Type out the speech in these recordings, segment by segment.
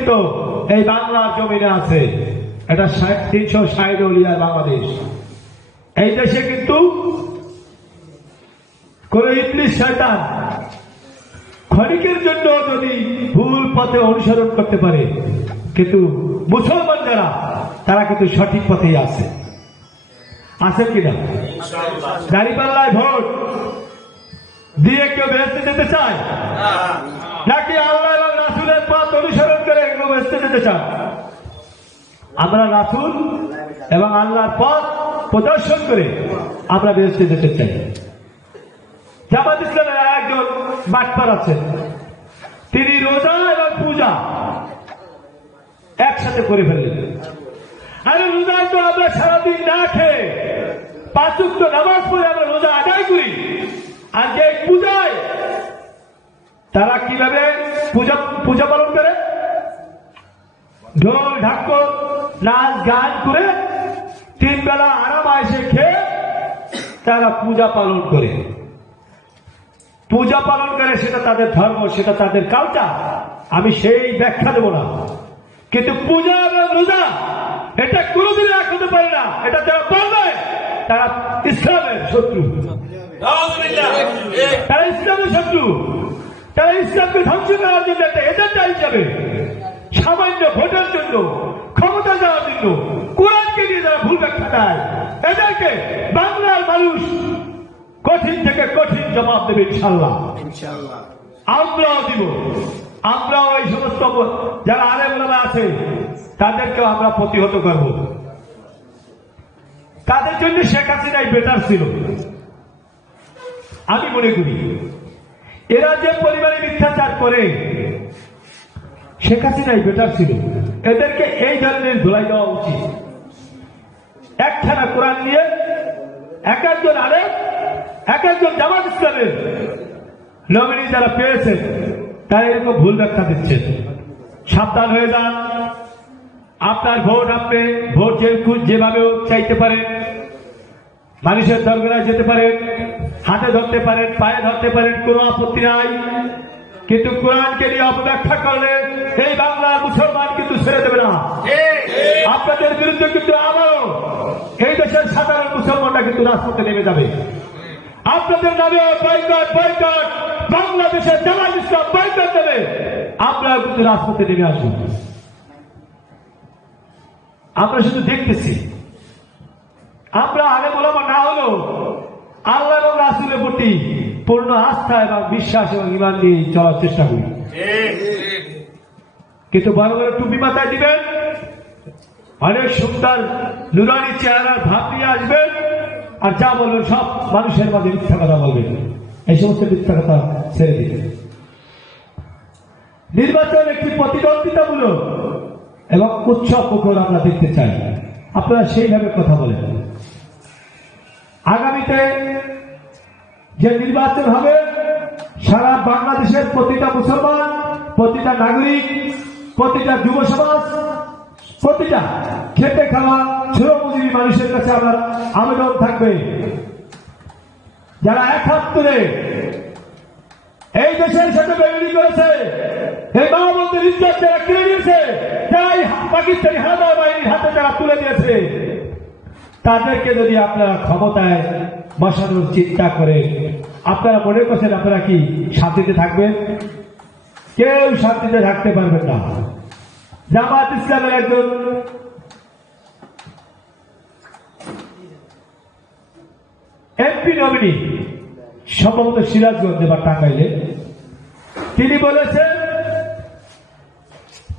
নেতৃত্ব এই বাংলার জমিনে আছে এটা তিনশো ষাট অলিয়ার বাংলাদেশ। এই দেশে কিন্তু কোন ইংলিশ শয়তান ক্ষণিকের জন্য যদি ভুল পথে অনুসরণ করতে পারে কিন্তু মুসলমান যারা তারা কিন্তু সঠিক পথেই আছে। আছে কিনা দাঁড়িপাল্লায় ভোট দিয়ে কেউ বেহেস্তে যেতে চায়? নাকি আল্লাহ রাসুলের পথ অনুসরণ করে যেতে চায় আমরা রাসুল এবং আল্লাহর পথ প্রদর্শন করে আমরা বেহেস্তে যেতে চাই। জামাত ইসলামের একজন বাটপার আছেন তিনি রোজা এবং পূজা একসাথে করে ফেললেন। আরে রোজা তো আমরা সারাদিন না খেয়ে পাঁচুক্ত নামাজ পড়ে আমরা রোজা আদায় করি। আর যে পূজায় তারা কীভাবে পূজা পূজা পালন করে? ঢোল ঢাক্কর নাচ গান করে তিন বেলা আরাম এসে খেয়ে তারা পূজা পালন করে। পূজা পালন করে সেটা তাদের ধর্ম সেটা তাদের কালচার আমি সেই ব্যাখ্যা দেবো না। কিন্তু পূজা রোজা এটা কোনোদিন এক হতে পারে না। এটা যারা বলবে তারা ইসলামের শত্রু। তারা ইসলামের শত্রু। তারা ইসলামকে ধ্বংস করার জন্য একটা এজেন্ডা হিসাবে সামান্য ভোটের জন্য ক্ষমতা যাওয়ার জন্য কোরআনকে নিয়ে যারা ভুল ব্যাখ্যা দেয় এদেরকে বাংলার মানুষ কঠিন থেকে কঠিন জবাব দেবে ইনশাল্লাহ আমরাও দিব। আমরাও এই সমস্ত যারা আলেমা আছে তাদেরকেও আমরা প্রতিহত করব। তাদের জন্য শেখ হাসিনাই বেটার ছিল। আমি মনে করি এরা যে পরিবারে মিথ্যাচার করে শেখ হাসিনাই বেটার ছিল। এদেরকে এই ধরনের ধুলাই দেওয়া উচিত। একখানা কোরআন নিয়ে এক একজন আলেম, এক একজন জামাত ইসলামের নমিনি যারা পেয়েছেন, তারা এরকম ভুল ব্যাখ্যা দিচ্ছেন। সাবধান হয়ে যান। আপনার ভোট আপনি ভোট যেভাবে চাইতে পারেন, মানুষের দরগায় যেতে পারেন, হাতে ধরতে পারেন, পায়ে ধরতে পারেন, কোনো আপত্তি নাই। কিন্তু কোরআনকে নিয়ে অপব্যাখ্যা করলে এই বাংলার মুসলমান কিন্তু ছেড়ে দেবে না। আপনাদের বিরুদ্ধে কিন্তু আবারও এই দেশের সাধারণ মুসলমানরা কিন্তু রাজপথে নেমে যাবে। আপনাদের নামে বয়কট বয়কট বাংলাদেশের জামাত ইসলাম বয়কট দেবে। আমরা কিন্তু রাজপথে নেমে আসুন আমরা শুধু দেখতেছি। আমরা আগে বলাবো না হলো আল্লাহ এবং রাসুলের প্রতি পূর্ণ আস্থা এবং বিশ্বাস এবং ইমান দিয়ে চলার চেষ্টা করি। কিন্তু বড় বড় টুপি মাথায় দিবেন? অনেক সুন্দর নুরানি চেহারার ভাব নিয়ে আসবেন। আর যা বলবেন সব মানুষের মাঝে মিথ্যা কথা বলবেন। এই সমস্ত মিথ্যা কথা ছেড়ে দিবেন। নির্বাচন একটি প্রতিদ্বন্দ্বিতামূলক এবং উৎসব মুখর আমরা দেখতে চাই। আপনারা সেইভাবে কথা বলেন। আগামীতে যে নির্বাচন হবে, সারা বাংলাদেশের প্রতিটা মুসলমান, প্রতিটা নাগরিক, প্রতিটা যুব সমাজ, প্রতিটা খেতে খাওয়া শ্রমজীবী মানুষের কাছে আমার আবেদন থাকবে। যারা একাত্তরে এই দেশের সাথে বেগুনি করেছে, এই মাহবুবদের ইজ্জত যারা কিনে নিয়েছে এই পাকিস্তানি হানাদার বাহিনীর হাতে যারা তুলে দিয়েছে তাদেরকে যদি আপনারা ক্ষমতায় বসানোর চিন্তা করে, আপনারা মনে করছেন আপনারা কি শান্তিতে থাকবেন? কেউ শান্তিতে থাকতে পারবেন না। জামাত ইসলামের একজন এমপি নমিনি, সম্ভবত সিরাজগঞ্জে বা টাঙ্গাইলে, তিনি বলেছেন,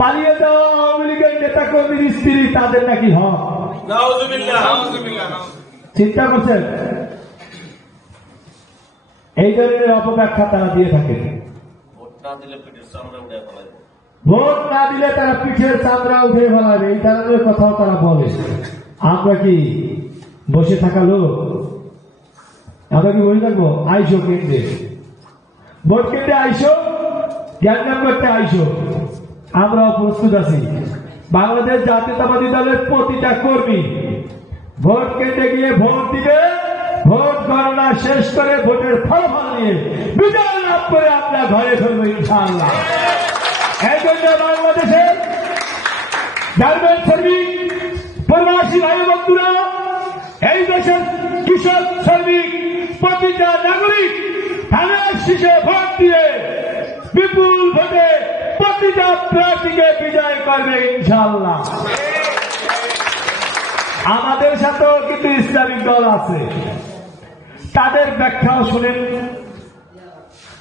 পালিয়ে যাওয়া আওয়ামী লীগের নেতা কর্মীর স্ত্রী তাদের নাকি হক। চিন্তা করছেন? এই ধরনের অপব্যাখ্যা তারা দিয়ে থাকে। ভোট না দিলে তারা পিঠের চামড়া উঠে ফেলাবে, এই ধরনের কথাও তারা বলে। আমরা কি বসে থাকা লোক? আমরা কি বসে থাকব? আইসো কেন্দ্রে। ভোট কেন্দ্রে আইসো জ্ঞান করতে আইসো। আমরাও প্রস্তুত আছি। বাংলাদেশ জাতীয়তাবাদী দলের প্রতিটা কর্মী ভোট কেটে গিয়ে ভোট দিবে, ভোট গণনা শেষ করে ভোটের ফলাফল নিয়ে বিজয় লাভ করে আমরা ঘরে ফিরবো ইনশাআল্লাহ। এই জন্য বাংলাদেশের গার্মেন্ট শ্রমিক, প্রবাসী ভাই বন্ধুরা, এই দেশের কৃষক শ্রমিক প্রতিটা নাগরিক ধানের শীষে ভোট দিয়ে বিপুল ভোটে প্রার্থীকে বিজয় করবে ইনশাল্লাহ আমাদের সাথেও কিন্তু ইসলামিক দল আছে। তাদের ব্যাখ্যাও শুনেন।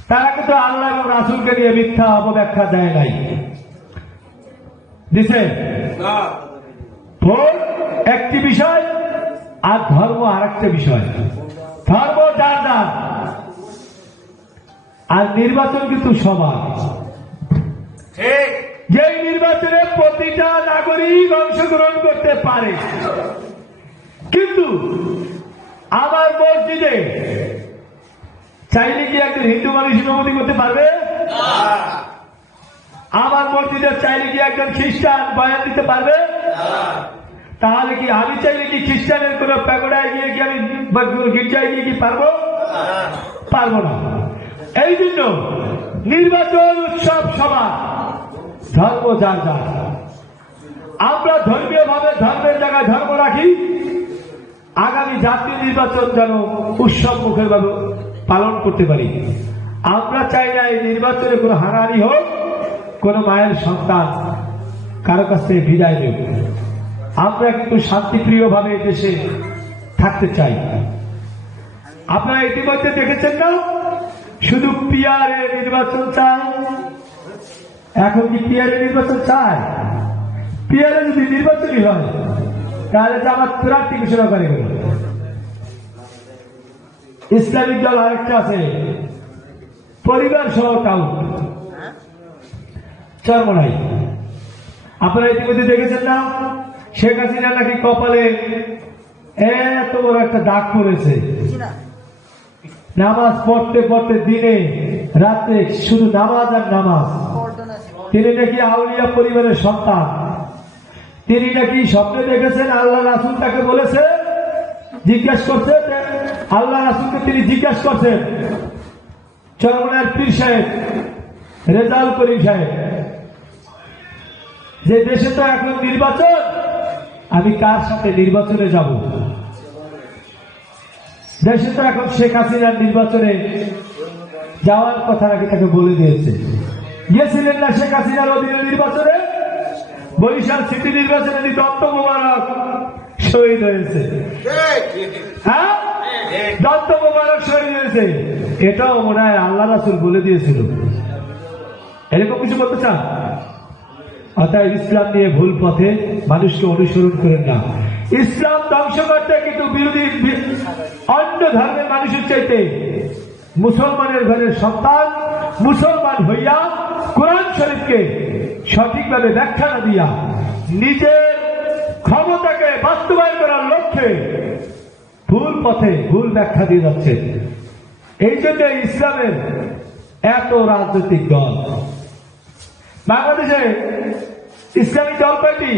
তারা কিন্তু আল্লাহ এবং রাসুলকে নিয়ে মিথ্যা অপব্যাখ্যা দেয় নাই। দিছে? ভোট একটি বিষয় আর ধর্ম আর একটা বিষয়। ধর্ম যার যার। আর নির্বাচন কিন্তু ঠিক যেই নির্বাচনে প্রতিটা নাগরিক অংশগ্রহণ করতে পারে। কিন্তু আমার মসজিদে চাইলে কি একজন হিন্দু মানুষ অনুমতি করতে পারবে? আমার মসজিদে চাইলে কি একজন খ্রিস্টান বয়ান দিতে পারবে? তাহলে কি আমি চাইলে কি খ্রিস্টানের কোন প্যাগোডায় গিয়ে কি আমি গির্জায় গিয়ে কি পারব? পারব না। এই জন্য নির্বাচন উৎসব সভা ধর্ম যার যার আমরা ধর্মীয় ভাবে ধর্মের জায়গায় ধর্ম রাখি। আগামী জাতীয় নির্বাচন যেন উৎসব মুখের ভাবে পালন করতে পারি। আমরা চাই না এই নির্বাচনে কোনো হানাহানি হোক, কোনো মায়ের সন্তান কারও কাছ থেকে বিদায় নেব। আমরা কিন্তু শান্তিপ্রিয় ভাবে দেশে থাকতে চাই। আপনারা ইতিমধ্যে দেখেছেন না? শুধু পিয়ারে নির্বাচন চাই। এখন কি পিয়ারে নির্বাচন চায় পিয়ারে যদি নির্বাচনই হয়, তাহলে তো আমার প্রার্থী ঘোষণা করে। ইসলামিক দল আরেকটা আছে, পরিবার সহ কাউন্ট চরমনাই আপনারা ইতিমধ্যে দেখেছেন না, শেখ হাসিনা নাকি কপালে এত বড় একটা দাগ পড়েছে। নামাজ পড়তে পড়তে দিনে, রাতে শুধু নামাজ আর নামাজ। তিনি নাকি আউলিয়া পরিবারের সন্তান। তিনি নাকি স্বপ্নে দেখেছেন আল্লাহ রাসুল তাকে বলেছে, জিজ্ঞেস করছে, আল্লাহ রাসুলকে তিনি জিজ্ঞেস করছেন, চরমনার পীর সাহেব রেজাল করিম সাহেব, যে দেশে তো এখন নির্বাচন, আমি কার সাথে নির্বাচনে যাব? দেশে তো এখন শেখ হাসিনার নির্বাচনে যাওয়ার কথা নাকি তাকে বলে দিয়েছে। গিয়েছিলেন না শেখ হাসিনার অধীনে নির্বাচনে? বরিশাল সিটি নির্বাচনে দত্ত মোবারক শহীদ হয়েছে। হ্যাঁ? দত্ত মোবারক শহীদ হয়েছে। এটাও মনে হয় আল্লাহ রাসুল বলে দিয়েছিল। এরকম কিছু বলতে চান? অতএব ইসলাম নিয়ে ভুল পথে মানুষকে অনুসরণ করেন না। ইসলাম ধ্বংস করতে কিন্তু বিরোধী অন্য ধর্মের মানুষের চাইতে মুসলমানের ঘরের সন্তান মুসলমান হইয়া কোরআন শরীফকে সঠিকভাবে ব্যাখ্যা না দিয়া নিজের ক্ষমতাকে বাস্তবায়ন করার লক্ষ্যে ভুল পথে ভুল ব্যাখ্যা দিয়ে যাচ্ছে। এই জন্য ইসলামের এত রাজনৈতিক দল। বাংলাদেশে ইসলামিক দল কয়টি?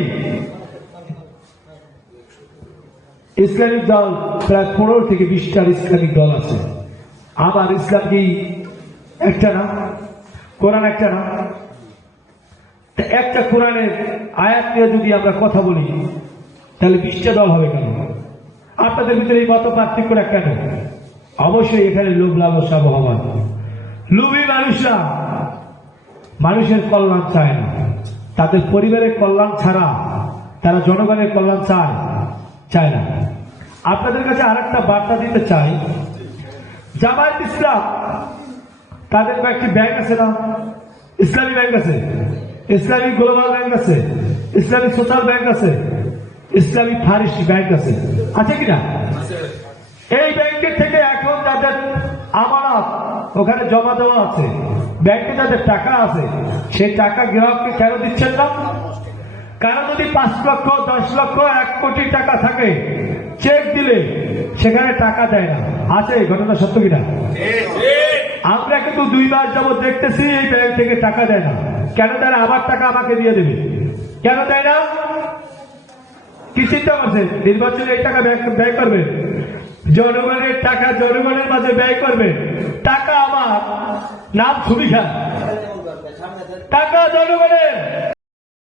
ইসলামিক দল প্রায় পনেরো থেকে বিশটার ইসলামিক দল আছে। আবার ইসলাম কি একটা না? কোরআন একটা না? একটা কোরআনের আয়াত নিয়ে যদি আমরা কথা বলি, তাহলে বিশটা দল হবে কেন? আপনাদের ভিতরে এই মত পার্থক্যটা কেন? অবশ্যই এখানে লোভ, লালসা বহমান লোভী মানুষরা মানুষের কল্যাণ চায় না। তাদের পরিবারের কল্যাণ ছাড়া তারা জনগণের কল্যাণ চায় চায় না। আপনাদের কাছে আরেকটা বার্তা দিতে চাই। জামায়াত ইসলাম তাদের কয়েকটি ব্যাংক আছে না ইসলামী ব্যাংক আছে। ইসলামী গ্লোবাল ব্যাংক আছে। ইসলামিক সোশ্যাল ব্যাংক আছে। ইসলামী ফারিস ব্যাংক আছে। আছে কিনা? এই ব্যাংকের থেকে এখন যাদের আমানত ওখানে জমা দেওয়া আছে, ব্যাংকে যাদের টাকা আছে, সেই টাকা গ্রাহককে কেন দিচ্ছেন না? কারণ যদি পাঁচ লক্ষ, দশ লক্ষ, এক কোটি টাকা থাকে চেক দিলে সেখানে টাকা দেয় না। আছে ঘটনা সত্য কিনা? আমরা কিন্তু দুই মাস দেখতেছি, এই ব্যাংক থেকে টাকা দেয় না। কেন তারা আমার টাকা আমাকে দিয়ে দেবে? কেন দেয় না? কি চিন্তা করছে নির্বাচনে এই টাকা ব্যয় করবে জনগণের টাকা জনগণের মাঝে ব্যয় করবে টাকা আমার নাম সুবিধা। টাকা জনগণের।